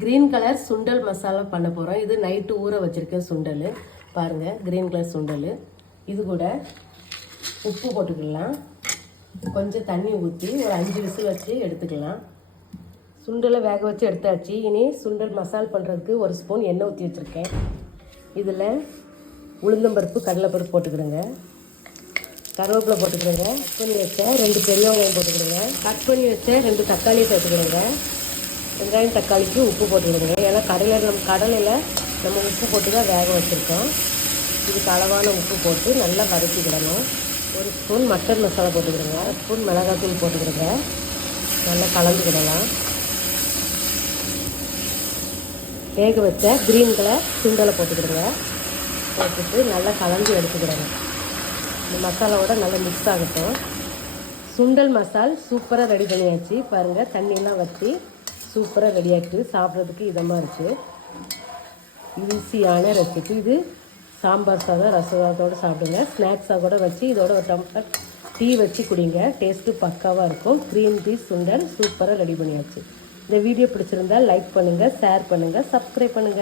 Green colour சுண்டல் மசாலா பண்ண போகிறோம். இது நைட்டு ஊற வச்சுருக்கேன் சுண்டல். பாருங்கள், கிரீன் கலர் சுண்டல். இது கூட உப்பு போட்டுக்கலாம். கொஞ்சம் தண்ணி ஊற்றி ஒரு 5 விசில் வச்சு எடுத்துக்கலாம். சுண்டலை வேக வச்சு எடுத்தாச்சு. இனி சுண்டல் மசால் பண்ணுறதுக்கு ஒரு ஸ்பூன் எண்ணெய் ஊற்றி வச்சுருக்கேன். இதில் உளுந்தம்பருப்பு கடலைப்பருப்பு போட்டுக்கிடுங்க. கருவேப்பிலை போட்டுக்கிடுங்க. கட் பண்ணி வச்ச 2 பெரிய வெங்காயம் போட்டுக்கிடுங்க. கட் பண்ணி வச்ச 2 தக்காளி சேர்த்துக்கிடுங்க. வெங்காயம் தக்காளிக்கு உப்பு போட்டுக்கிடுங்க. ஏன்னா கடலையில் நம்ம உப்பு போட்டு தான் வேக வச்சுருக்கோம். இதுக்கு அளவான உப்பு போட்டு நல்லா வதக்கிக்கிடணும். ஒரு ஸ்பூன் மட்டன் மசாலா போட்டுக்கிடுங்க. 1 ஸ்பூன் மிளகாத்தூள் போட்டுக்கிடுங்க. நல்லா கலந்துக்கிடலாம். வேக வச்ச கிரீன் கலர் சுண்டலை போட்டுக்கிடுங்க. போட்டுட்டு நல்லா கலந்து எடுத்துக்கிடுங்க. இந்த மசாலாவோட நல்லா மிக்ஸ் ஆகட்டும். சுண்டல் மசால் சூப்பராக ரெடி பண்ணியாச்சு. பாருங்கள், தண்ணியெல்லாம் வற்றி சூப்பராக ரெடி ஆகிட்டு சாப்பிட்றதுக்கு இதமாக இருக்குது. ஈஸியான ரெசிபி இது. சாம்பார் சாதம் ரசத்தோடு சாப்பிடுங்க. ஸ்நாக்ஸாக கூட வச்சு இதோட ஒரு டம்ளர் டீ வச்சு குடிங்க. டேஸ்ட்டு பக்காவாக இருக்கும். க்ரீன் டீ சுண்டல் சூப்பராக ரெடி பண்ணியாச்சு. இந்த வீடியோ பிடிச்சிருந்தால் லைக் பண்ணுங்கள், ஷேர் பண்ணுங்கள், சப்ஸ்கிரைப் பண்ணுங்கள்.